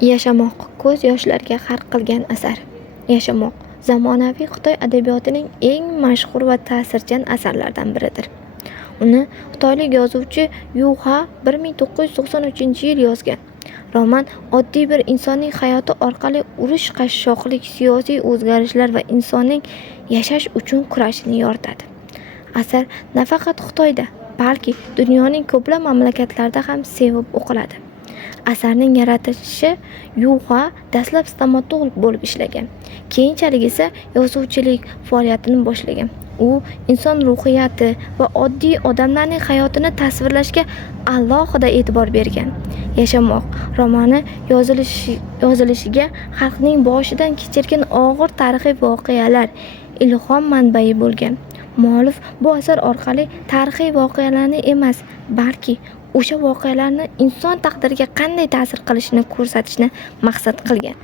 Yashamoq ko'z yoshlarga g'arq qilgan asar. Yashamoq zamonaviy Xitoy adabiyotining eng mashhur va ta'sirchan asarlaridan biridir. Uni xitoylik yozuvchi Yu Ha 1993-yil yozgan. Roman oddiy bir insonning hayoti orqali urush, qashshoqlik, siyosiy o'zgarishlar va insonning yashash uchun kurashini yoritadi. Asar nafaqat Xitoyda, balki dunyoning ko'plab mamlakatlarida ham sevib o'qiladi. Asarning yaratishi Yu Ha dastlab stomatolog bo'lib ishlagan, keyinchalik esa yozuvchilik faoliyatini boshlagan. U inson ruhiyati va oddiy odamlarning hayotini tasvirlashga alohida e'tibor bergan. Yashamoq romani yozilishiga xalqning boshidan kechirgan og'ir tarixiy voqealar ilhom manbai bo'lgan. Muallif bu asar orqali tarixiy voqealarni emas, balki o'sha voqealarni inson taqdiriga qanday ta'sir qilishini ko'rsatishni maqsad qilgan.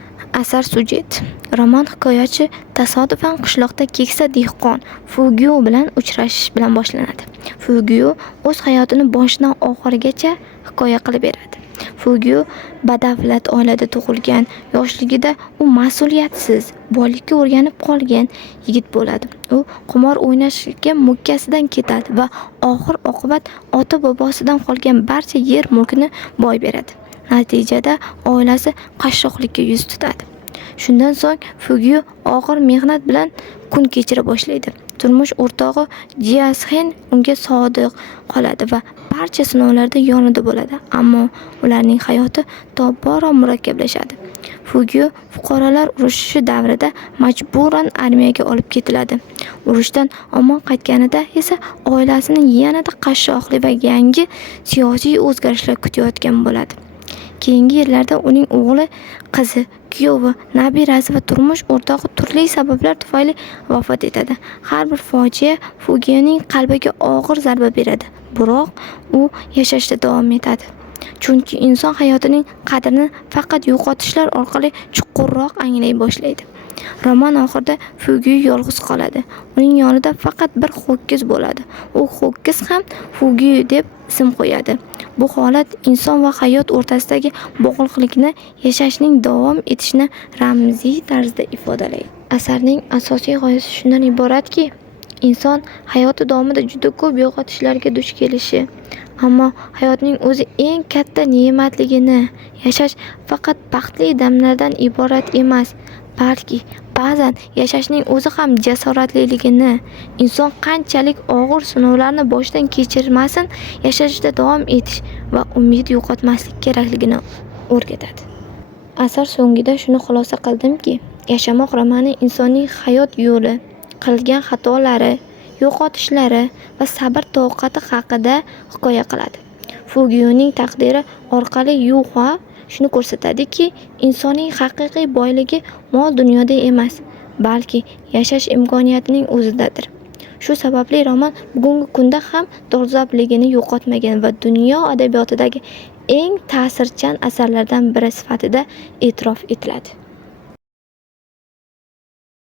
Asar sujet. Roman hikoyachi tasodifan qishloqda keksa dehqon Fugyu bilan uchrashish bilan boshlanadi. Fugyu o'z hayotini boshidan oxirigacha hikoya qilib beradi. Fugyu badavlat oilada tug'ilgan, yoshligida u mas'uliyatsiz, boylikka o'rganib qolgan yigit bo'ladi. U qimor o'ynashga mukkasidan ketadi va oxir-oqibat ota-bobosidan qolgan barcha yer-mulkini boy beradi. Natijada oilasi qashshoqlikka yuz tutadi. Shundan so'ng Fugyu og'ir mehnat bilan kun kechira boshlaydi. Turmush o'rtog'i Jiashen unga sodiq qoladi va barcha sinovlarda yonida bo'ladi, ammo ularning hayoti tobora murakkablashadi. Fugyu fuqarolar urushi davrida majburan armiyaga olib ketiladi. Urushdan omon qaytganida esa oilasini yanada qashshoqlik va yangi siyosiy o'zgarishlar kutayotgan bo'ladi. Keyingi yillarda uning o'g'li, qizi, kuyovi, nabirasi va turmush o'rtog'i turli sabablar tufayli vafot etadi. Har bir fojia Fugyuning qalbiga og'ir zarba beradi, biroq u yashashda davom etadi. Chunki inson hayotining qadrini faqat yo'qotishlar orqali chuqurroq anglay boshlaydi. Roman oxirida Fugyu yolg'iz qoladi. Uning yonida faqat bir ho'kiz bo'ladi. U ho'kiz ham Fugyu deb ism qo'yadi. Bu holat inson va hayot o'rtasidagi bog'liqlikni, yashashning davom etishini ramziy tarzda ifodalaydi. Asarning asosiy g'oyasi shundan iboratki, inson hayoti davomida juda ko'p yo'qotishlarga duch kelishi, ammo hayotning o'zi eng katta ne'matligini, yashash faqat baxtli damlardan iborat emas, balki ba'zan yashashning o'zi ham jasoratliligini, inson qanchalik og'ir sinovlarni boshdan kechirmasin, yashashda davom etish va umid yo'qotmaslik kerakligini o'rgatadi. Asar so'ngida shuni xulosa qildimki, Yashamoq romani insonning hayot yo'li, qilgan xatolari, yo'qotishlari va sabr-toqati haqida hikoya qiladi. Fugyuning taqdiri orqali Yu Ha shuni ko'rsatadiki, insonning haqiqiy boyligi mol-dunyoda emas, balki yashash imkoniyatining o'zidadir. Shu sababli roman bugungi kunda ham dolzarbligini yo'qotmagan va dunyo adabiyotidagi eng ta'sirchan asarlardan biri sifatida e'tirof etiladi.